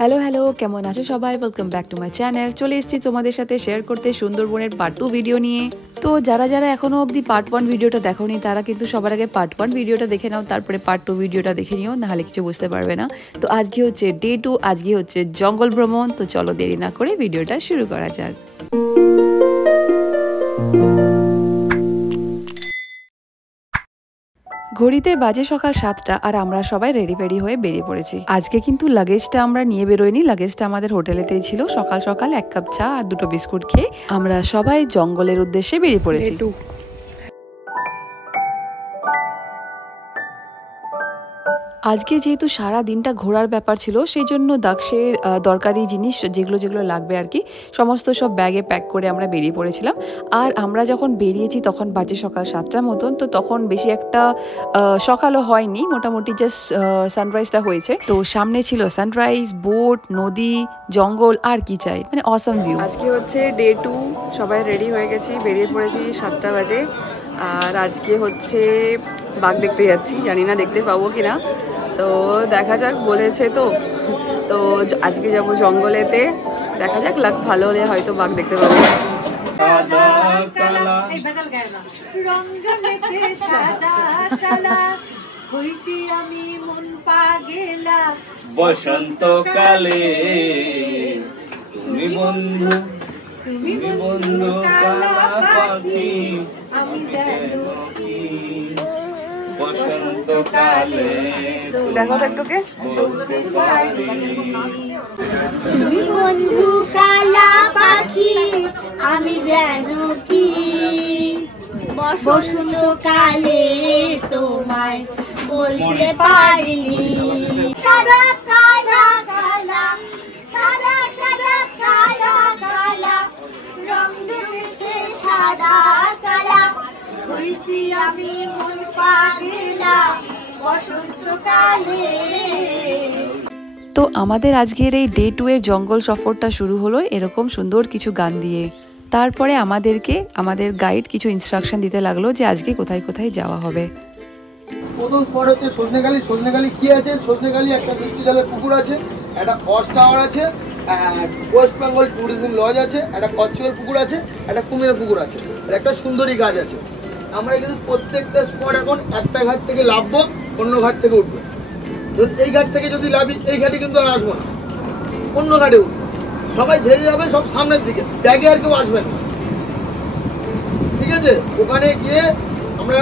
Hello hello, কেমন আছো সবাই? Welcome back to my channel. চলে এসেছি তোমাদের সাথে শেয়ার করতে সুন্দরবনের পার্ট 2 ভিডিও নিয়ে। তো যারা যারা এখনো অবধি পার্ট 1 ভিডিওটা দেখোনি তারা কিন্তু সবার আগে পার্ট 1 ভিডিওটা দেখে নাও, তারপরে পার্ট 2 ভিডিওটা দেখে নিও, নাহলে কিছু বুঝতে পারবে না। তো আজকে হচ্ছে ডে 2, আজকে হচ্ছে জঙ্গল ভ্রমণ। তো চলো দেরি না করে ভিডিওটা শুরু করা যাক। ঘড়িতে বাজে সকাল 7টা আর আমরা সবাই রেডি হয়ে বেরিয়ে পড়েছি। আজকে কিন্তু লাগেজটা আমরা নিয়ে বেরোইনি, লাগেজটা আমাদের হোটেলেতেই ছিল। সকাল সকাল 1 কাপ চা আর 2টো বিস্কুট খেয়ে আমরা সবাই জঙ্গলের উদ্দেশ্যে বেরিয়ে পড়েছি। আজকে যেহেতু সারা দিনটা ঘোরার ব্যাপার ছিল, সেই জন্য দাক্ষের দরকারি জিনিস যেগুলো যেগুলো লাগবে আর কি সমস্ত সব ব্যাগে প্যাক করে আমরা বেরিয়ে পড়েছিলাম। আর আমরা যখন বেরিয়েছি তখন বাজে সকাল 7টার মতন। তো তখন বেশি একটা সকালও হয়নি, মোটামুটি জাস্ট সানরাইজটা হয়েছে। তো সামনে ছিল সানরাইজ, বোট, নদী, জঙ্গল, আর কি চাই, মানে অসম ভিউ। আজকে হচ্ছে ডে 2, সবাই রেডি হয়ে গেছি, বেরিয়ে পড়েছি 7টা বাজে। আর আজকে হচ্ছে বাঘ দেখতে যাচ্ছি, জানি না দেখতে পাবো কিনা, তো দেখা যাক, বলেছে তো। তো আজকে যাব জঙ্গলেতে, দেখা যাক, লাক ভালো হলে হয়তো বাঘ দেখতে পাবো। বসন্তকালে তুমি বন্ধু, তুমি বন্ধু কালা পাখি, আমি দেখো কি বসন্তকালে দেখো একটুকে, তুমি বন্ধু কালা পাখি, আমি যেন কি বসন্তকালে তোমায় বলতে পারিনি। সাদা কালা কালা, সাদা সাদা কালা কালা, রং জমেছে সাদা কালা, হইছি আমি মন পাগলা বসন্তকালে। তো আমাদের আজকের এই ডে 2 এর জঙ্গল সফরটা শুরু হলো এরকম সুন্দর কিছু গান দিয়ে। তারপরে আমাদের গাইড কিছু ইনস্ট্রাকশন দিতে লাগলো যে আজকে কোথায় কোথায় যাওয়া হবে। প্রথম স্পট হচ্ছে সজনেখালি। সজনেখালি কি আছে? সজনেখালি একটা মিষ্টি জলের পুকুর আছে, একটা ওয়াচ টাওয়ার আছে, ওয়েস্ট বেঙ্গল ট্যুরিজম লজ আছে, একটা কচ্ছপের পুকুর আছে, একটা কুমিরের পুকুর আছে, আর একটা সুন্দরী গাছ আছে। আমরা কিন্তু প্রত্যেকটা স্পট এখন একটা ঘাট থেকে নামবো, অন্য ঘাট থেকে উঠবো। এই ঘাট থেকে যদি লাভি, এই ঘাটে কিন্তু আর আসবো না, অন্য ঘাটে উঠবো। সবাই ঝেড়ে যাবে সব সামনের দিকে, ব্যাগে আর কেউ আসবে না, ঠিক আছে? ওখানে গিয়ে আমরা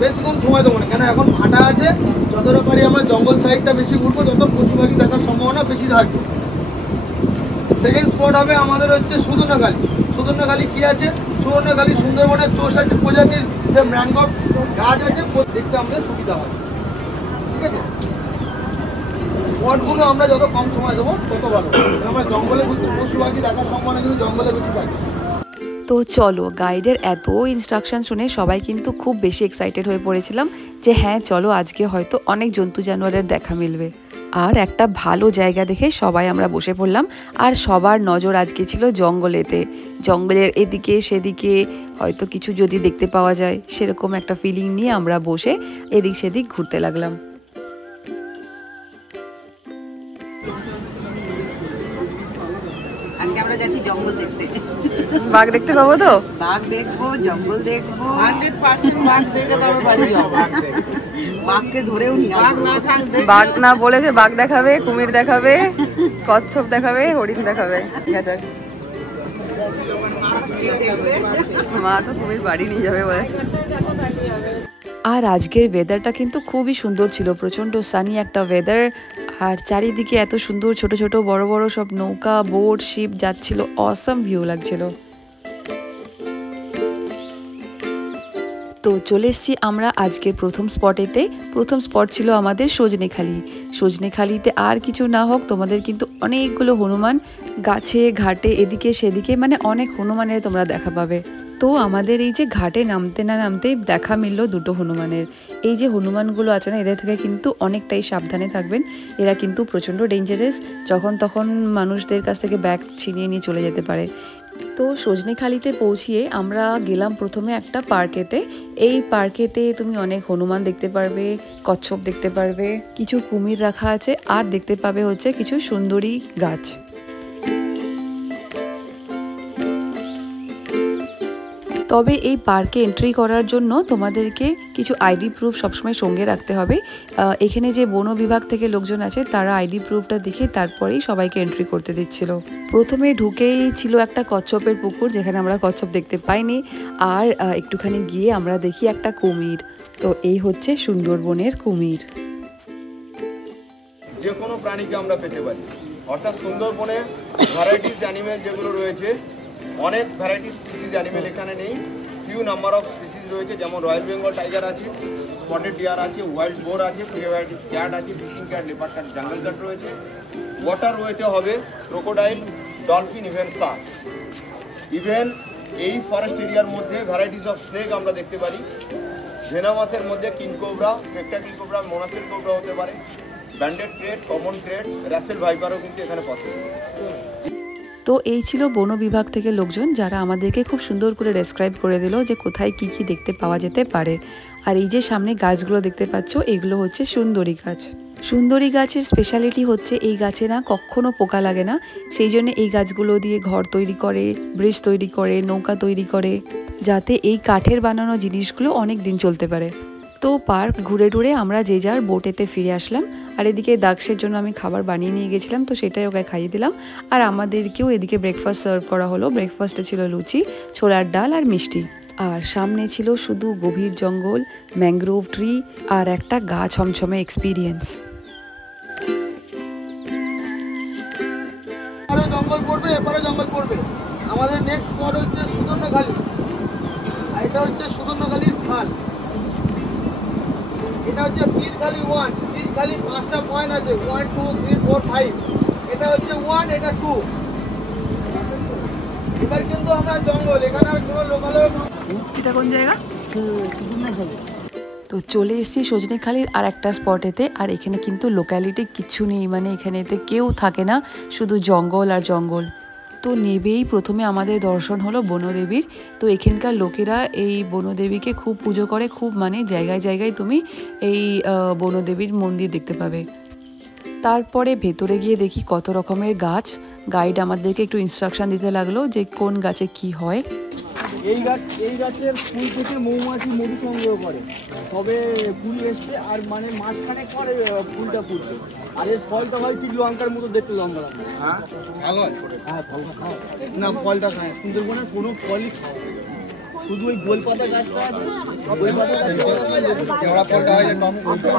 বেশিক্ষণ সময় দেবো না, কেন এখন ভাটা আছে। যতটা পারি আমরা জঙ্গল সাইডটা বেশি ঘুরবো, যত পশু পাখি দেখার সম্ভাবনা বেশি থাকবে। সেকেন্ড স্পট হবে আমাদের হচ্ছে সুদর্ণখালি। সুদর্ণখালি কি আছে? সুদর্ণখালি সুন্দরবনের 64 প্রজাতির যে ম্যানগ্রোভ গাছ আছে, দেখতে আমাদের সুবিধা হয়, ঠিক আছে? স্পটগুলো আমরা যত কম সময় দেবো তত ভালো। আমরা জঙ্গলে ঘুরতে, পশু পাখি দেখার সম্ভাবনা কিন্তু জঙ্গলে বেশি থাকে। তো চলো, গাইডের এত ইনস্ট্রাকশন শুনে সবাই কিন্তু খুব বেশি এক্সাইটেড হয়ে পড়েছিলাম যে হ্যাঁ চলো, আজকে হয়তো অনেক জন্তু জানোয়ারের দেখা মিলবে। আর একটা ভালো জায়গা দেখে সবাই আমরা বসে পড়লাম। আর সবার নজর আজকে ছিল জঙ্গলেতে, জঙ্গলের এদিকে সেদিকে হয়তো কিছু যদি দেখতে পাওয়া যায়, সেরকম একটা ফিলিং নিয়ে আমরা বসে এদিক সেদিক ঘুরতে লাগলাম। আজকে আমরা যাচ্ছি জঙ্গল দেখতে। বাঘ দেখতে পাবো তো? বাঘ দেখবো, জঙ্গল দেখবো, 100% বাঘ দেখে তবে বাড়ি যাবো। বাঘকে ধরেও নি, বাঘ না বলেছে, বাঘ দেখাবে, কুমির দেখাবে, কচ্ছপ দেখাবে, হরিণ দেখাবে। ঠিক আছে, মা তো কুমির বাড়ি নিয়ে যাবে বলে। আর আজকের ওয়েদারটা কিন্তু খুবই সুন্দর ছিল, প্রচন্ড সানি একটা ওয়েদার। আর চারিদিকে এত সুন্দর ছোট ছোট বড় বড় সব নৌকা, বোট, শিপ যাচ্ছিল, অসাম ভিউ লাগছিল। তো চলে এসেছি আমরা আজকের প্রথম স্পটেতে। প্রথম স্পট ছিল আমাদের সজনেখালি। সজনেখালিতে আর কিছু না হোক, তোমাদের কিন্তু অনেকগুলো হনুমান গাছে ঘাটে এদিকে সেদিকে, মানে অনেক হনুমানের তোমরা দেখা পাবে। তো আমাদের এই যে ঘাটে নামতে না নামতেই দেখা মিলল দুটো হনুমানের। এই যে হনুমানগুলো আছে না, এদের থেকে কিন্তু অনেকটাই সাবধানে থাকবেন, এরা কিন্তু প্রচণ্ড ডেঞ্জারাস, যখন তখন মানুষদের কাছ থেকে ব্যাগ ছিনিয়ে নিয়ে চলে যেতে পারে। তো সজনেখালিতে পৌঁছিয়ে আমরা গেলাম প্রথমে একটা পার্কেতে। এই পার্কেতে তুমি অনেক হনুমান দেখতে পারবে, কচ্ছপ দেখতে পারবে, কিছু কুমির রাখা আছে, আর দেখতে পাবে হচ্ছে কিছু সুন্দরী গাছ। তবে এই পার্কে এন্ট্রি করার জন্য তোমাদেরকে কিছু আইডি প্রুফ সবসময় সঙ্গে রাখতে হবে। এখানে যে বন বিভাগ থেকে লোকজন আছে তারা আইডি প্রুফটা দেখে তারপরেই সবাইকে এন্ট্রি করতে দিচ্ছিল। প্রথমে ঢুকেই ছিল একটা কচ্ছপের পুকুর, যেখানে আমরা কচ্ছপ দেখতে পাইনি। আর একটুখানি গিয়ে আমরা দেখি একটা কুমির। তো এই হচ্ছে সুন্দরবনের কুমির। যে কোনো প্রাণীকে আমরা পেতে পারি, অর্থাৎ সুন্দরবনে ভ্যারাইটিস অ্যানিমেল যেগুলো রয়েছে, অনেক ভ্যারাইটিস স্পিসিস অ্যানিমেল এখানে নেই, ফিউ নাম্বার অফ স্পিসিস রয়েছে। যেমন রয়্যাল বেঙ্গল টাইগার আছে, স্পটেড ডিয়ার আছে, ওয়াইল্ড বোর আছে, ভ্যারাইটিস ক্যাট আছে, fishing cat, leopard cat, jungle cat রয়েছে। ওয়াটার রয়েছে হবে crocodile, dolphin, even shark. Even এই ফরেস্ট এরিয়ার মধ্যে ভ্যারাইটিস অফ স্নেক আমরা দেখতে পারি। ভেনামাসের মধ্যে king cobra, spectra king cobra, মোনাসেল কোবরা হতে পারে, banded krait, common krait, Russell ভাইপারও কিন্তু এখানে পসিবল। তো এই ছিল বন বিভাগ থেকে লোকজন, যারা আমাদেরকে খুব সুন্দর করে ডেসক্রাইব করে দিল যে কোথায় কি কি দেখতে পাওয়া যেতে পারে। আর এই যে সামনে গাছগুলো দেখতে পাচ্ছ, এগুলো হচ্ছে সুন্দরী গাছ। সুন্দরী গাছের স্পেশালিটি হচ্ছে এই গাছে না কখনো পোকা লাগে না, সেই জন্য এই গাছগুলো দিয়ে ঘর তৈরি করে, ব্রিজ তৈরি করে, নৌকা তৈরি করে, যাতে এই কাঠের বানানো জিনিসগুলো অনেক দিন চলতে পারে। তো পার্ক ঘুরে টুরে আমরা যে যার বোটেতে ফিরে আসলাম। আর এদিকে দাক্ষের জন্য আমি খাবার বানিয়ে নিয়ে গেছিলাম, তো সেটাই ওকে খাইয়ে দিলাম। আর আমাদেরকেও এদিকে ব্রেকফাস্ট সার্ভ করা হলো। ব্রেকফাস্টে ছিল লুচি, ছোলার ডাল আর মিষ্টি। আর সামনে ছিল শুধু গভীর জঙ্গল, ম্যানগ্রোভ ট্রি আর একটা গা ছমছমে এক্সপিরিয়েন্স। জঙ্গল পড়বে, এপারে জঙ্গল পড়বে। আমাদের নেক্সট স্পট হচ্ছে সুদর্ণখালি। আর এটা হচ্ছে সুদর্ণখালির খাল। এটা হচ্ছে পীরখালি 1। পীরখালি 5টা পয়েন্ট আছে, 1 2 3 4 5। এটা হচ্ছে 1, এটা 2। এবার কিন্তু আমরা জঙ্গল, এখানে আর কোনো লোকালয়। এটা কোন জায়গা? তো চলে এসেছি সজনেখালির আর একটা স্পটেতে। আর এখানে কিন্তু লোক্যালিটি কিচ্ছু নেই, মানে এখানেতে কেউ থাকে না, শুধু জঙ্গল আর জঙ্গল। তো নেবেই প্রথমে আমাদের দর্শন হলো বনদেবীর। তো এখানকার লোকেরা এই বনদেবীকে খুব পুজো করে, খুব মানে জায়গায় জায়গায় তুমি এই বনদেবীর মন্দির দেখতে পাবে। তারপরে ভেতরে গিয়ে দেখি কত রকমের গাছ। গাইড আমাদেরকে একটু ইনস্ট্রাকশন দিতে লাগলো যে কোন গাছে কি হয়। এই গাছের ফুল থেকে মৌমাছি মধু সংগ্রহ করে, তবে ফুল এসছে আর মানে মাঝখানে পরে ফুলটা ফুটবে। আর এর ফলটা হয় ঠিক লঙ্কার মতো দেখতে, লম্বা লম্বা। হ্যাঁ ভালো হয়। হ্যাঁ ফলটা খাওয়া না, ফলটা খায় সুন্দরবনের কোনো ফলই খাওয়া, শুধু ওই গোলপাতা গাছটা আছে, গোলপাতা গাছটা ফলটা হয় টমেটো।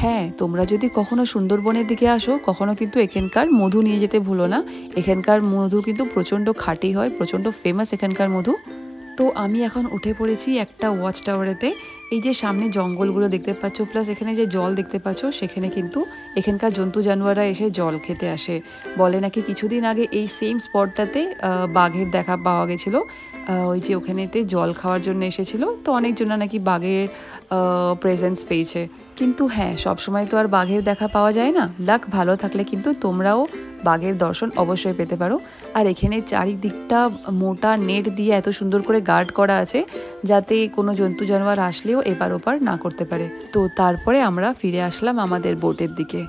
হ্যাঁ, তোমরা যদি কখনো সুন্দরবনের দিকে আসো, কখনো কিন্তু এখানকার মধু নিয়ে যেতে ভুলো না। এখানকার মধু কিন্তু প্রচণ্ড খাঁটি হয়, প্রচণ্ড ফেমাস এখানকার মধু। তো আমি এখন উঠে পড়েছি একটা ওয়াচ টাওয়ারেতে। এই যে সামনে জঙ্গলগুলো দেখতে পাচ্ছ, প্লাস এখানে যে জল দেখতে পাচ্ছ, সেখানে কিন্তু এখানকার জন্তু জানোয়াররা এসে জল খেতে আসে। বলে নাকি কিছুদিন আগে এই সেম স্পটটাতে বাঘের দেখা পাওয়া গেছিলো। ওই যে ওখানেতে জল খাওয়ার জন্য এসেছিল, তো অনেকজনা নাকি বাঘের প্রেজেন্স পেয়েছে। কিন্তু হ্যাঁ, সবসময় তো আর বাঘের দেখা পাওয়া যায় না। লাক ভালো থাকলে কিন্তু তোমরাও বাঘের দর্শন অবশ্যই পেতে পারো। আর এখানে চারিদিকটা মোটা নেট দিয়ে এত সুন্দর করে গার্ড করা আছে, যাতে কোনো জন্তু জানোয়ার আসলেও এপার ওপার না করতে পারে। তো তারপরে আমরা ফিরে আসলাম আমাদের বোটের দিকে।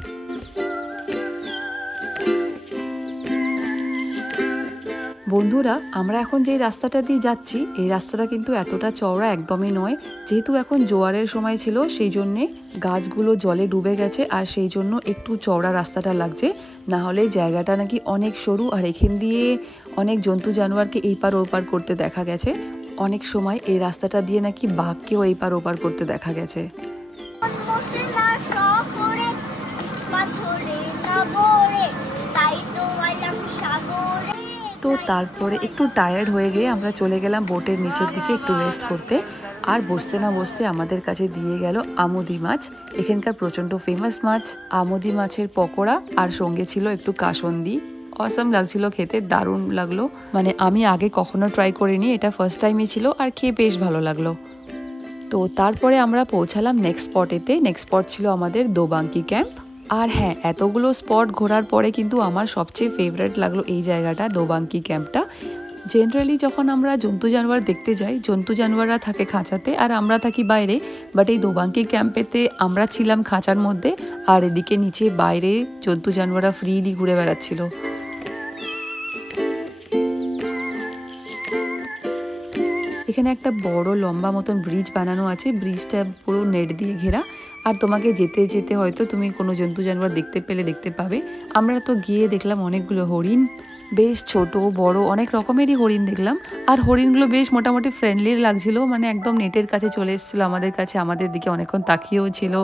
বন্ধুরা, আমরা এখন যে রাস্তাটা দিয়ে যাচ্ছি, এই রাস্তাটা কিন্তু এতটা চওড়া একদমই নয়। যেহেতু এখন জোয়ারের সময় ছিল, সেই জন্যে গাছগুলো জলে ডুবে গেছে, আর সেই জন্য একটু চওড়া রাস্তাটা লাগছে। না হলে জায়গাটা নাকি অনেক সরু, আর এখান দিয়ে অনেক জন্তু জানোয়ারকে এই পার ওপার করতে দেখা গেছে। অনেক সময় এই রাস্তাটা দিয়ে নাকি বাঘকেও এই পার ওপার করতে দেখা গেছে। তো তারপরে একটু টায়ার্ড হয়ে গিয়ে আমরা চলে গেলাম বোটের নিচের দিকে একটু রেস্ট করতে। আর বসতে না বসতে আমাদের কাছে দিয়ে গেল আমুদি মাছ, এখানকার প্রচণ্ড ফেমাস মাছ। আমুদি মাছের পকোড়া আর সঙ্গে ছিল একটু কাসন্দি। অসাম লাগছিল খেতে, দারুণ লাগলো। মানে আমি আগে কখনো ট্রাই করিনি, এটা ফার্স্ট টাইমই ছিল, আর খেয়ে বেশ ভালো লাগলো। তো তারপরে আমরা পৌঁছালাম নেক্সট স্পটেতে। নেক্সট স্পট ছিল আমাদের দোবাঙ্কি ক্যাম্প। আর হ্যাঁ, এতগুলো স্পট ঘোরার পরে কিন্তু আমার সবচেয়ে ফেভারিট লাগলো এই জায়গাটা, দোবাঙ্কি ক্যাম্পটা। জেনারেলি যখন আমরা জন্তু জানোয়ার দেখতে যাই, জন্তু জানোয়াররা থাকে খাঁচাতে আর আমরা থাকি বাইরে, বাট এই দোবাঙ্কি ক্যাম্পেতে আমরা ছিলাম খাঁচার মধ্যে আর এদিকে নিচে বাইরে জন্তু জানোয়াররা ফ্রিলি ঘুরে বেড়াচ্ছিল। এখানে একটা বড় লম্বা মতন ব্রিজ বানানো আছে, ব্রিজটা পুরো নেট দিয়ে ঘেরা, আর তোমাকে যেতে যেতে হয়তো তুমি কোনো জন্তু জানোয়ার দেখতে পেলে দেখতে পাবে। আমরা তো গিয়ে দেখলাম অনেকগুলো হরিণ, বেশ ছোট বড় অনেক রকমেরই হরিণ দেখলাম, আর হরিণগুলো বেশ মোটামুটি ফ্রেন্ডলি লাগছিল, মানে একদম নেটের কাছে চলে এসেছিলো আমাদের কাছে, আমাদের দিকে অনেকক্ষণ তাকিয়েও ছিল।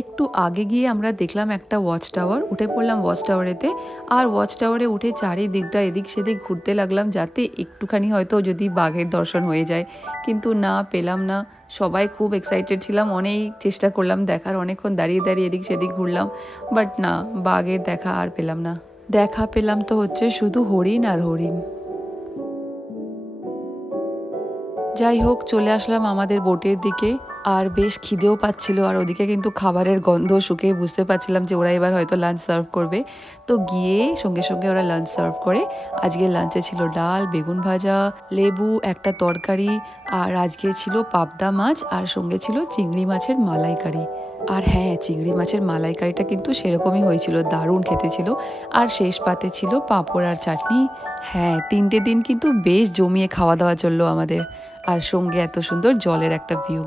একটু আগে গিয়ে আমরা দেখলাম একটা ওয়াচ টাওয়ার, উঠে পড়লাম ওয়াচ টাওয়ারেতে, আর ওয়াচ টাওয়ারে উঠে চারিদিকটা এদিক সেদিক ঘুরতে লাগলাম যাতে একটুখানি হয়তো যদি বাঘের দর্শন হয়ে যায়, কিন্তু না, পেলাম না। সবাই খুব এক্সাইটেড ছিলাম, অনেক চেষ্টা করলাম দেখার, অনেকক্ষণ দাঁড়িয়ে দাঁড়িয়ে এদিক সেদিক ঘুরলাম, বাট না, বাঘের দেখা আর পেলাম না। দেখা পেলাম তো হচ্ছে শুধু হরিণ আর হরিণ। যাই হোক, চলে আসলাম আমাদের বোটের দিকে, আর বেশ খিদেও পাচ্ছিল, আর ওদিকে কিন্তু খাবারের গন্ধ শুকে বুঝতে পারছিলাম যে ওরা এবার হয়তো লাঞ্চ সার্ভ করবে। তো গিয়ে সঙ্গে সঙ্গে ওরা লাঞ্চ সার্ভ করে। আজকে লাঞ্চে ছিল ডাল, বেগুন ভাজা, লেবু, একটা তরকারি, আর আজকে ছিল পাবদা মাছ, আর সঙ্গে ছিল চিংড়ি মাছের মালাইকারি। আর হ্যাঁ, চিংড়ি মাছের মালাইকারিটা কিন্তু সেরকমই হয়েছিল, দারুণ খেতে ছিল। আর শেষ পাতে ছিল পাঁপড় আর চাটনি। হ্যাঁ, 3টে দিন কিন্তু বেশ জমিয়ে খাওয়া দাওয়া চললো আমাদের, আর সঙ্গে এত সুন্দর জলের একটা ভিউ।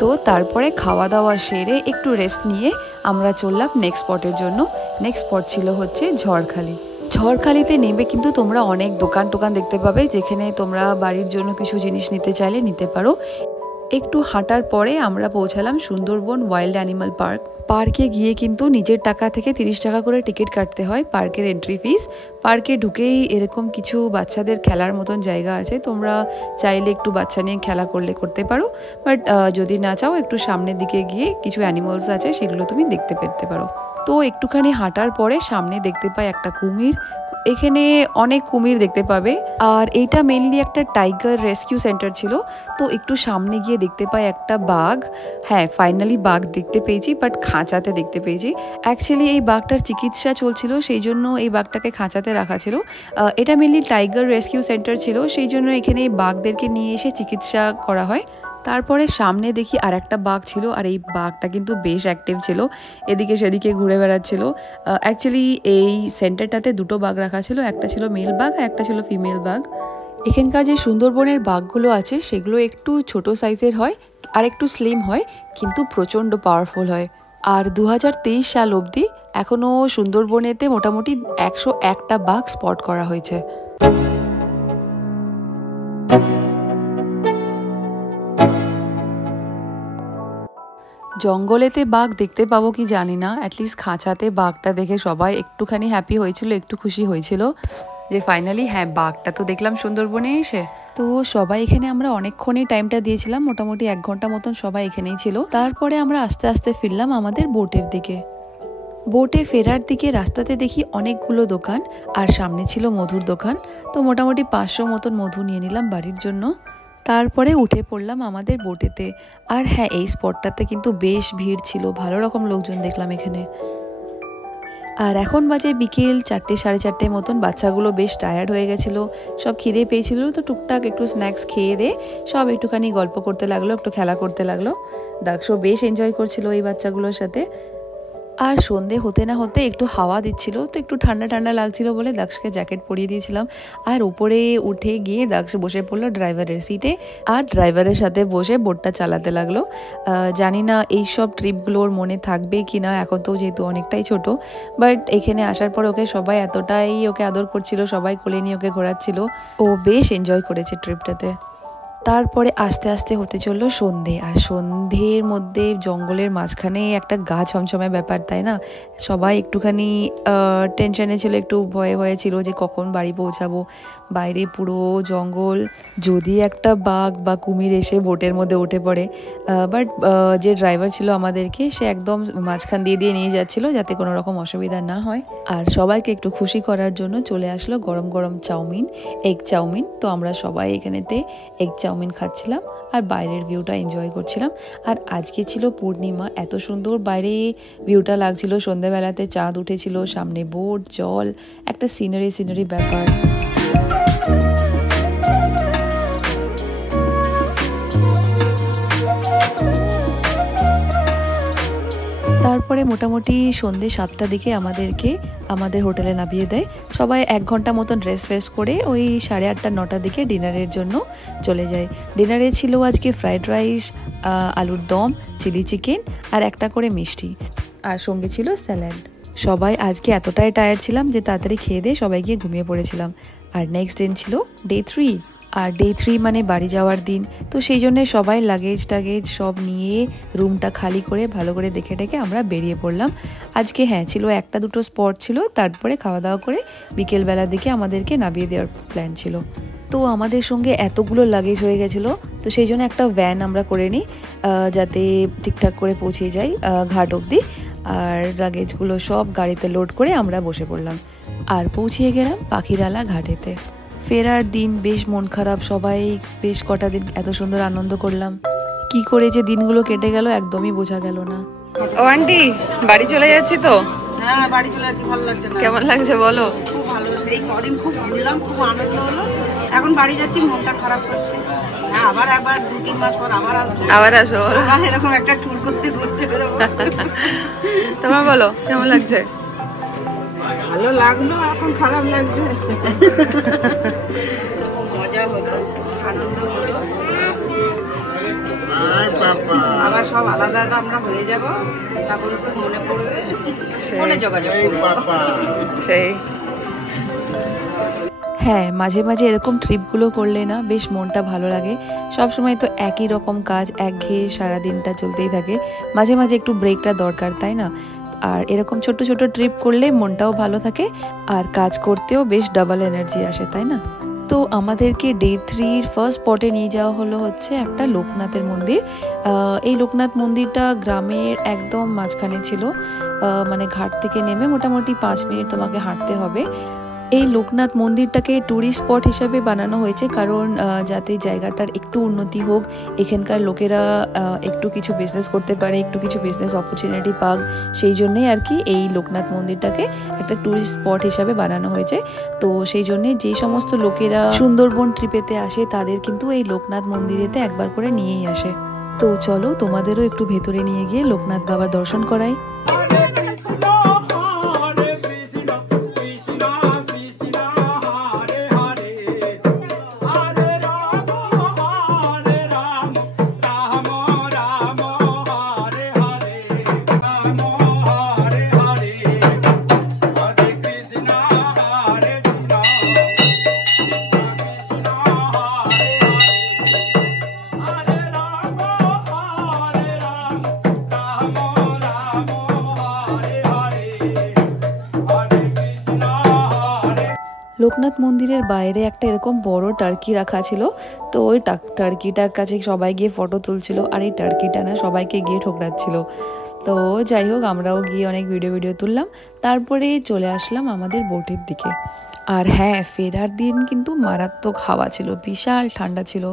তো তারপরে খাওয়া দাওয়া সেরে একটু রেস্ট নিয়ে আমরা চললাম নেক্সট স্পটের জন্য। নেক্সট স্পট ছিল হচ্ছে ঝড়খালি। ঝড়খালিতে নেমে কিন্তু তোমরা অনেক দোকান টোকান দেখতে পাবে, যেখানে তোমরা বাড়ির জন্য কিছু জিনিস নিতে চাইলে নিতে পারো। একটু হাঁটার পরে আমরা পৌঁছালাম সুন্দরবন ওয়াইল্ড অ্যানিমাল পার্ক। পার্কে গিয়ে কিন্তু নিজের টাকা থেকে 30 টাকা করে টিকিট কাটতে হয়, পার্কের এন্ট্রি ফিস। পার্কে ঢুকেই এরকম কিছু বাচ্চাদের খেলার মতন জায়গা আছে, তোমরা চাইলে একটু বাচ্চা নিয়ে খেলা করতে পারো, বাট যদি না চাও একটু সামনের দিকে গিয়ে কিছু অ্যানিমালস আছে সেগুলো তুমি দেখতে পেতে পারো। তো একটুখানি হাঁটার পরে সামনে দেখতে পাই একটা কুমির। এখানে অনেক কুমির দেখতে পাবে, আর এইটা মেনলি একটা টাইগার রেস্কিউ সেন্টার ছিল। তো একটু সামনে গিয়ে দেখতে পাই একটা বাঘ। হ্যাঁ, ফাইনালি বাঘ দেখতে পেয়েছি, বাট খাঁচাতে দেখতে পেয়েছি। অ্যাকচুয়ালি এই বাঘটার চিকিৎসা চলছিল, সেই জন্য এই বাঘটাকে খাঁচাতে রাখা ছিল। এটা মেনলি টাইগার রেস্কিউ সেন্টার ছিল, সেই জন্য এখানে বাঘদেরকে নিয়ে এসে চিকিৎসা করা হয়। তারপরে সামনে দেখি আর একটা বাঘ ছিল, আর এই বাঘটা কিন্তু বেশ অ্যাক্টিভ ছিল, এদিকে সেদিকে ঘুরে বেড়াচ্ছিল। অ্যাকচুয়ালি এই সেন্টারটাতে 2টো বাঘ রাখা ছিল, একটা ছিল মেল বাঘ আর একটা ছিল ফিমেল বাঘ। এখানকার যে সুন্দরবনের বাঘগুলো আছে সেগুলো একটু ছোট সাইজের হয় আর একটু স্লিম হয়, কিন্তু প্রচণ্ড পাওয়ারফুল হয়। আর 2023 সাল অবধি এখনও সুন্দরবনেতে মোটামুটি 101টা বাঘ স্পট করা হয়েছে। জঙ্গলেতে বাঘ দেখতে পাবো কি জানি না, অ্যাটলিস্ট খাঁচাতে বাঘটা দেখে সবাই একটুখানি হ্যাপি হয়েছিল, একটু খুশি হয়েছিল যে ফাইনালি হ্যাঁ বাঘটা তো দেখলাম সুন্দরবনে এসে। তো সবাই এখানে আমরা অনেকক্ষণই টাইমটা দিয়েছিলাম, মোটামুটি 1 ঘন্টা মতন সবাই এখানেই ছিল। তারপরে আমরা আস্তে আস্তে ফিরলাম আমাদের বোটের দিকে। বোটে ফেরার দিকে রাস্তাতে দেখি অনেকগুলো দোকান, আর সামনে ছিল মধুর দোকান। তো মোটামুটি 500 মতন মধু নিয়ে নিলাম বাড়ির জন্য। তারপরে উঠে পড়লাম আমাদের বোটেতে। আর হ্যাঁ, এই স্পটটাতে কিন্তু বেশ ভিড় ছিল, ভালো রকম লোকজন দেখলাম এখানে। আর এখন বাজে বিকেল 4টে সাড়ে 4টে মতন। বাচ্চাগুলো বেশ টায়ার্ড হয়ে গেছিলো, সব খিদে পেয়েছিল, তো টুকটাক একটু স্ন্যাক্স খেয়ে দিয়ে সব একটুখানি গল্প করতে লাগলো, একটু খেলা করতে লাগলো। দাক্ষও বেশ এনজয় করছিল এই বাচ্চাগুলোর সাথে। আর সন্ধে হতে না হতে একটু হাওয়া দিচ্ছিল, তো একটু ঠান্ডা ঠান্ডা লাগছিল বলে দাক্ষকে জ্যাকেট পরিয়ে দিয়েছিলাম। আর উপরে উঠে গিয়ে দাক্ষ বসে পড়লো ড্রাইভারের সিটে, আর ড্রাইভারের সাথে বসে বোটটা চালাতে লাগলো। জানি না এইসব ট্রিপগুলোর মনে থাকবে কি না, এখন তো যেহেতু অনেকটাই ছোট, বাট এখানে আসার পর ওকে সবাই এতটাই ওকে আদর করছিল, সবাই কোলে নিয়ে ওকে ঘোরাচ্ছিল, ও বেশ এনজয় করেছে ট্রিপটাতে। তারপরে আস্তে আস্তে হতে চললো সন্ধে, আর সন্ধের মধ্যে জঙ্গলের মাঝখানে একটা গা ছমছমে ব্যাপার, তাই না? সবাই একটুখানি টেনশনে ছিল, একটু ভয়ে ভয়ে ছিল যে কখন বাড়ি পৌঁছাবো। বাইরে পুরো জঙ্গল, যদি একটা বাঘ বা কুমির এসে বোটের মধ্যে উঠে পড়ে। বাট যে ড্রাইভার ছিল আমাদেরকে, সে একদম মাঝখান দিয়ে নিয়ে যাচ্ছিল যাতে কোনো রকম অসুবিধা না হয়। আর সবাইকে একটু খুশি করার জন্য চলে আসলো গরম গরম চাউমিন, এগ চাউমিন। তো আমরা সবাই এখানেতে এগ চাউমিন চাউমিন খাচ্ছিলাম আর বাইরের ভিউটা এনজয় করছিলাম। আর আজকে ছিল পূর্ণিমা, এত সুন্দর বাইরে ভিউটা লাগছিল, সন্ধ্যাবেলাতে চাঁদ উঠেছিল, সামনে বোট, জল, একটা সিনারি ব্যাপার। তারপরে মোটামুটি সন্ধ্যে 7টার দিকে আমাদের হোটেলে নামিয়ে দেয়। সবাই 1 ঘন্টা মতন ড্রেস করে ওই 8:30 9টার দিকে ডিনারের জন্য চলে যায়। ডিনারে ছিল আজকে ফ্রাইড রাইস, আলুর দম, চিলি চিকেন আর একটা করে মিষ্টি, আর সঙ্গে ছিল স্যালাড। সবাই আজকে এতটাই টায়ার্ড ছিলাম যে তাড়াতাড়ি খেয়ে দিয়ে সবাই গিয়ে ঘুমিয়ে পড়েছিলাম। আর নেক্সট দিন ছিল ডে 3, আর ডে 3 মানে বাড়ি যাওয়ার দিন। তো সেই জন্য সবাই লাগেজ সব নিয়ে রুমটা খালি করে ভালো করে দেখে আমরা বেরিয়ে পড়লাম। আজকে হ্যাঁ ছিল 1-2 স্পট ছিল, তারপরে খাওয়া দাওয়া করে বিকেলবেলার দিকে আমাদেরকে নামিয়ে দেওয়ার প্ল্যান ছিল। তো আমাদের সঙ্গে এতগুলো লাগেজ হয়ে গেছিলো, তো সেই জন্য একটা ভ্যান আমরা করে নিই যাতে ঠিকঠাক করে পৌঁছে যাই ঘাট অবধি। আর লাগেজগুলো সব গাড়িতে লোড করে আমরা বসে পড়লাম আর পৌঁছিয়ে গেলাম পাখিরালা ঘাটেতে। ফেরার দিন বেশ মন খারাপ, সবাই বেশ কটা দিন এত সুন্দর আনন্দ করলাম, কি করে যে দিনগুলো কেটে গেল একদমই বোঝা গেল না। ও আন্টি, বাড়ি চলে যাচ্ছি তো? হ্যাঁ, বাড়ি চলে যাচ্ছি। ভালো লাগছে না? কেমন লাগছে বলো? খুব ভালো, এই কদিন খুব ঘুরলাম, খুব আনন্দ হলো। এখন বাড়ি যাচ্ছি, মনটা খারাপ করছে। হ্যাঁ, আবার 2-3 মাস পর আবার আসবো। এরকম একটা ট্যুর করতে বেরোবো। তোমার বলো কেমন লাগছে? ভালো লাগলো, এখন খারাপ লাগছে। মজা হলো, আনন্দ হলো, আবার সব আলাদা আমরা হয়ে যাব, তখন খুব মনে পড়বে, মনে যোগাযোগ সেই। হ্যাঁ, মাঝে মাঝে এরকম ট্রিপগুলো করলে না বেশ মনটা ভালো লাগে। সব সময় তো একই রকম কাজ, একঘেয়ে সারাদিনটা চলতেই থাকে, মাঝে মাঝে একটু ব্রেকটা দরকার, তাই না? আর এরকম ছোট ছোট ট্রিপ করলে মনটাও ভালো থাকে আর কাজ করতেও বেশ ডাবল এনার্জি আসে, তাই না? তো আমাদেরকে ডে 3-র ফার্স্ট স্পটে নিয়ে যাওয়া হলো হচ্ছে একটা লোকনাথের মন্দির। এই লোকনাথ মন্দিরটা গ্রামের একদম মাঝখানে ছিল, মানে ঘাট থেকে নেমে মোটামুটি 5 মিনিট তোমাকে হাঁটতে হবে। এই লোকনাথ মন্দিরটাকে ট্যুরিস্ট স্পট হিসাবে বানানো হয়েছে, কারণ যাতে জায়গাটার একটু উন্নতি হোক, এখানকার লোকেরা একটু কিছু বিজনেস করতে পারে, একটু কিছু বিজনেস অপরচুনিটি পাক, সেই জন্যই আর কি এই লোকনাথ মন্দিরটাকে একটা ট্যুরিস্ট স্পট হিসাবে বানানো হয়েছে। তো সেই জন্যে যে সমস্ত লোকেরা সুন্দরবন ট্রিপেতে আসে তাদের কিন্তু এই লোকনাথ মন্দিরেতে একবার করে নিয়েই আসে। তো চলো তোমাদেরও একটু ভেতরে নিয়ে গিয়ে লোকনাথ বাবার দর্শন করাই। লোকনাথ মন্দিরের বাইরে একটা এরকম বড় টার্কি রাখা ছিল, তো ওই টার্কিটার কাছে সবাই গিয়ে ফটো তুলছিল, আর এই টার্কিটা না সবাইকে গিয়ে ঠোকরাচ্ছিল। তো যাই হোক, আমরাও গিয়ে অনেক ভিডিও তুললাম, তারপরে চলে আসলাম আমাদের বোটের দিকে। আর হ্যাঁ, ফেরার দিন কিন্তু মারাত্মক হাওয়া ছিল, বিশাল ঠান্ডা ছিল,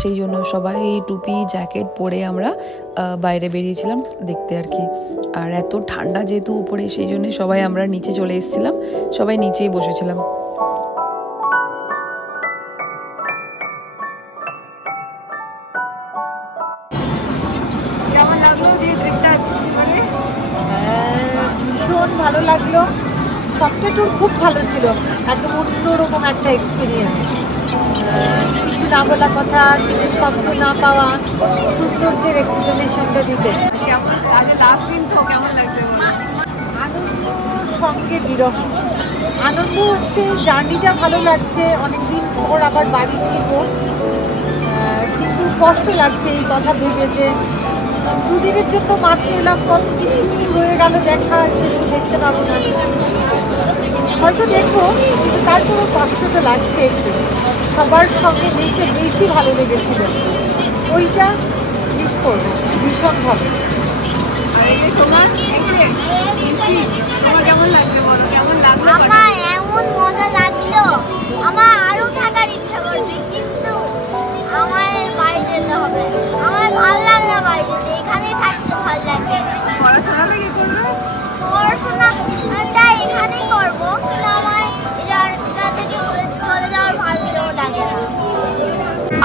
সেই জন্য সবাই টুপি জ্যাকেট পরে আমরা বাইরে বেরিয়েছিলাম দেখতে আর কি। আর এত ঠান্ডা যেহেতু উপরে, সেই জন্য সবাই আমরা নিচে চলে এসেছিলাম, সবাই নিচেই বসেছিলাম। কেমন লাগলো যে ট্রিপটা? ভীষণ ভালো লাগলো, সবটা ট্যুর খুব ভালো ছিল, একদম অন্যরকম একটা এক্সপিরিয়েন্স। কিছু না বলা কথা, কিছু শব্দ না পাওয়া, সৌন্দর্যের এক্সপ্লেনেশনটা দিতে। কেমন আগে লাস্ট দিন তো কেমন লাগছে? আনন্দ সঙ্গে বিরহ। আনন্দ হচ্ছে জার্নিটা ভালো লাগছে, অনেকদিন পর আবার বাড়ি ফিরবো, কিন্তু কষ্ট লাগছে এই কথা ভেবে যে 2 দিনের জন্য মাত্র এলাম, কত কিছু রয়ে গেল দেখা, সেগুলো দেখতে পাবো না, হয়তো দেখবো, কিন্তু তারপরেও কষ্ট তো লাগছে একটু। সবার সঙ্গে বেশি ভালো লেগেছিল, ওইটা মিস করবো ভীষণভাবে। তোমার কেমন লাগছে বলো, কেমন লাগলো? আমার এমন মজা লাগলো, আমার আরো থাকার ইচ্ছা করছে, কিন্তু আমার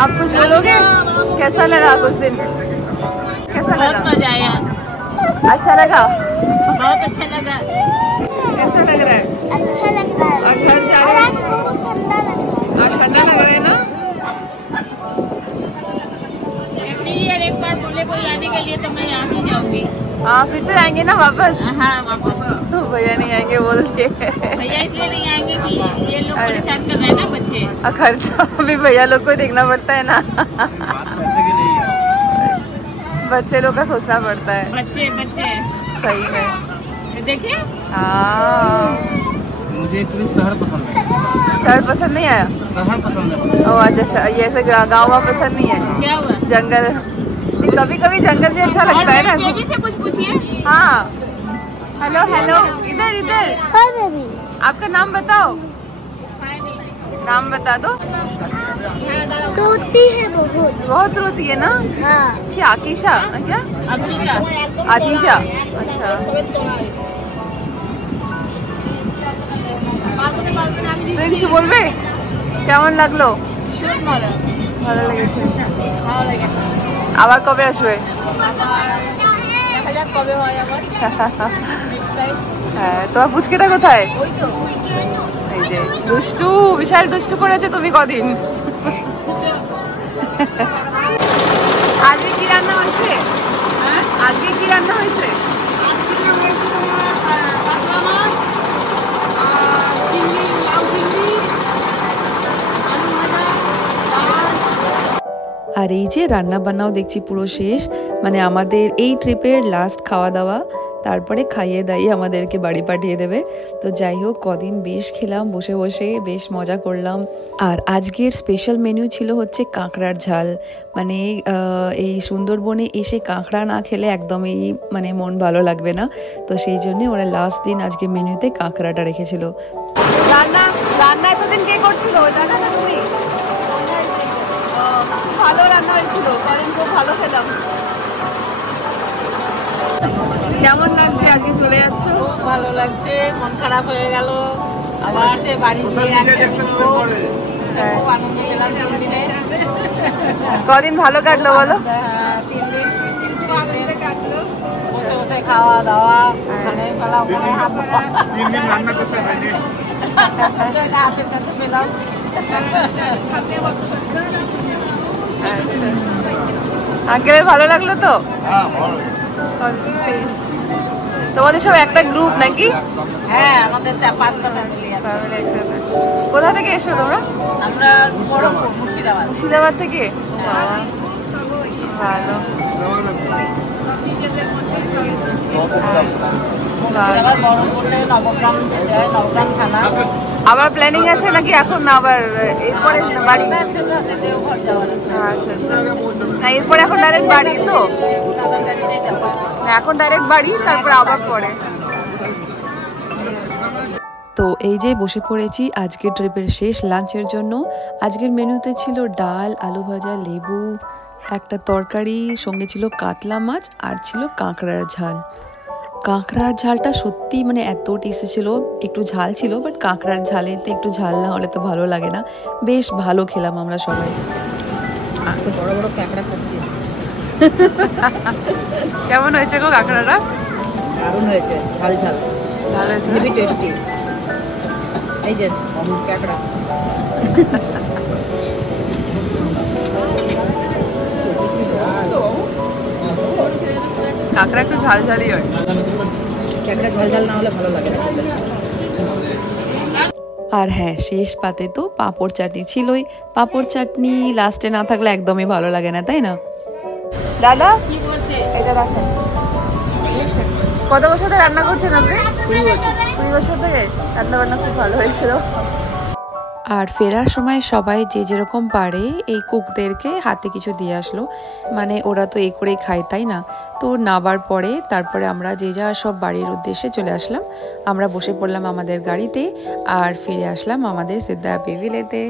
आप कुछ बोलोगे? कैसा लगा कुछ दिन? कैसा लगा? मजा आया, अच्छा लगा? बहुत अच्छा लगा। कैसा लग रहा है? अच्छा लग रहा है और घर जा और रहे आज बहुत ठंडा लग रहा है। और ठंडा लग रहा है ना? एक बार बोले कोई आने के लिए तो मैं यहाँ ही जाऊंगी। हाँ फिर से आएंगे ना वापस? हाँ वापस। तो भैया नहीं आएंगे बोल के। भैया इसलिए नहीं आएंगे कि ये लोग परेशान कर रहे हैं ना बच्चे। खर्चा भी भैया लोग को देखना पड़ता है ना। बच्चे लोग का सोचना पड़ता है। बच्चे सही है। देखिए, हाँ मुझे एक्चुअली शहर पसंद है। शहर पसंद नहीं आया? शहर पसंद है। ओ अच्छा, ये ऐसे गाँव पसंद नहीं है? क्या हुआ? जंगल, कभी कभी जंगल भी अच्छा लगता है ना। बेबी से कुछ पूछिए। हाँ हेलो हेलो, इधर इधर। Hi baby. आपका नाम बताओ, नाम बता दो। रोती है बहुत। बहुत रोती है ना? हाँ। क्या आकीशा? क्या अब्दुल्ला। आतिशा? अच्छा। তুই কিছু বলবে? কেমন লাগলো? ভালো লেগেছে। আবার কবে আসবে? হ্যাঁ, তোমার পুচকেটা কোথায়? এই যে দুষ্টু, বিশাল দুষ্টু করেছে তুমি কদিন। আজকে কি রান্না হয়েছে? আজকে কি রান্না হয়েছে? আর এই যে রান্না বান্নাও দেখছি পুরো শেষ, মানে আমাদের এই ট্রিপের লাস্ট খাওয়া দাওয়া, তারপরে খাইয়ে দাইয়ে আমাদেরকে বাড়ি পাঠিয়ে দেবে। তো যাই হোক, কদিন বেশ খেলাম বসে বসে, বেশ মজা করলাম। আর আজকের স্পেশাল মেনু ছিল হচ্ছে কাঁকড়ার ঝাল। মানে এই সুন্দরবনে এসে কাঁকড়া না খেলে একদমই মানে মন ভালো লাগবে না। তো সেই জন্যে ওরা লাস্ট দিন আজকে মেনুতে কাঁকড়াটা রেখেছিল। রান্না রান্না এতদিন কে করছিল? জানো না তুমি? ভালো রান্না হয়েছিল, কদিন খুব ভালো খেলাম। কেমন লাগছে আজকে চলে যাচ্ছ? ভালো লাগছে, মন খারাপ হয়ে গেল। আবার সে বাড়ি গিয়ে খুব আনন্দ পেলাম 3 দিনে। কদিন ভালো কাটলো বলো? 3 দিন খুব আনন্দে কাটলো। বসে বসে খাওয়া দাওয়া, ওখানে ফেলা ওখানে হাত ধোয়া। 3 দিন রান্না করতে হয়নি। হাতের কাছে পেলাম। আঙ্কেলের ভালো লাগলো তো? হ্যাঁ ভালো। তোমাদের সব একটা গ্রুপ নাকি? হ্যাঁ, আমাদের 4-5টা ফ্যামিলি আছে। কোথা থেকে এসো তোমরা? আমরা বড়পুর, মুর্শিদাবাদ। মুর্শিদাবাদ থেকে? ভালো। মুর্শিদাবাদ বড়পুরে নবগ্রাম যেতে হয়, নবগ্রাম থানা। আবার প্ল্যানিং আছে নাকি এখন না আবার এরপরে বাড়ি? দেওঘর যাওয়ার আছে। আচ্ছা আচ্ছা, না এরপরে এখন ডাইরেক্ট বাড়ি তো? না এখন ডাইরেক্ট বাড়ি, তারপরে আবার পরে। তো এই যে বসে পড়েছি আজকের ট্রিপের শেষ লাঞ্চের জন্য। আজকের মেনুতে ছিল ডাল, আলু ভাজা, লেবু, একটা তরকারি, সঙ্গে ছিল কাতলা মাছ আর ছিল কাঁকড়ার ঝাল। কাঁকড়ার ঝালটা সত্যি মানে এত টেস্টি ছিল, একটু ঝাল ছিল, বাট কাঁকড়ার ঝালেতে একটু ঝাল না হলে তো ভালো লাগে না। বেশ ভালো খেলাম আমরা সবাই। বড় বড় কাঁকড়া খাচ্ছি। কেমন হয়েছে গো কাঁকড়াটা? দারুণ হয়েছে, ঝাল ঝাল, ভালো হয়েছে, হেভি টেস্টি। এই যে কাঁকড়া। কাঁকড়া একটু ঝাল ঝালই হয়। কাঁকড়া ঝাল ঝাল না হলে ভালো লাগে না। আর হ্যাঁ, শেষ পাতে তো পাঁপড় চাটনি ছিলই। পাঁপড় চাটনি লাস্টে না থাকলে একদমই ভালো লাগে না, তাই না? দাদা কি বলছে? এটা রাখেন। কত বছর ধরে রান্না করছেন আপনি? 20 বছর থেকে। রান্না বান্না খুব ভালো হয়েছিল। আর ফেরার সময় সবাই যে যেরকম পারে এই কুকদেরকে হাতে কিছু দিয়ে আসলো, মানে ওরা তো এই করেই খায়, তাই না? তো নাবার পরে তারপরে আমরা যে যা সব বাড়ির উদ্দেশ্যে চলে আসলাম। আমরা বসে পড়লাম আমাদের গাড়িতে আর ফিরে আসলাম আমাদের সিদ্ধা পিভিলেতে।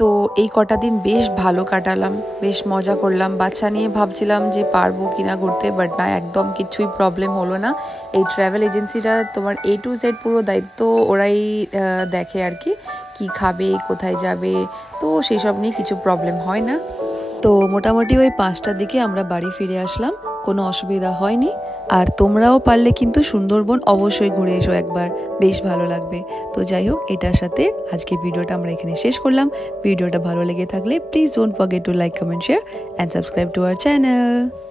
তো এই কটা দিন বেশ ভালো কাটালাম, বেশ মজা করলাম। বাচ্চা নিয়ে ভাবছিলাম যে পারবো কিনা ঘুরতে, বাট না, একদম কিছুই প্রবলেম হলো না। এই ট্রাভেল এজেন্সিটা তোমার A to Z পুরো দায়িত্ব ওরাই দেখে আর কি, কি খাবে, কোথায় যাবে, তো সেসব নিয়ে কিছু প্রবলেম হয় না। তো মোটামুটি ওই 5টার দিকে আমরা বাড়ি ফিরে আসলাম, কোনো অসুবিধা হয়নি। আর তোমরাও পারলে কিন্তু সুন্দরবন অবশ্যই ঘুরে এসো একবার, বেশ ভালো লাগবে। তো যাই হোক, এটার সাথে আজকে ভিডিওটা আমরা এখানে শেষ করলাম। ভিডিওটা ভালো লেগে থাকলে please don't forget to like, comment, share and subscribe to our channel.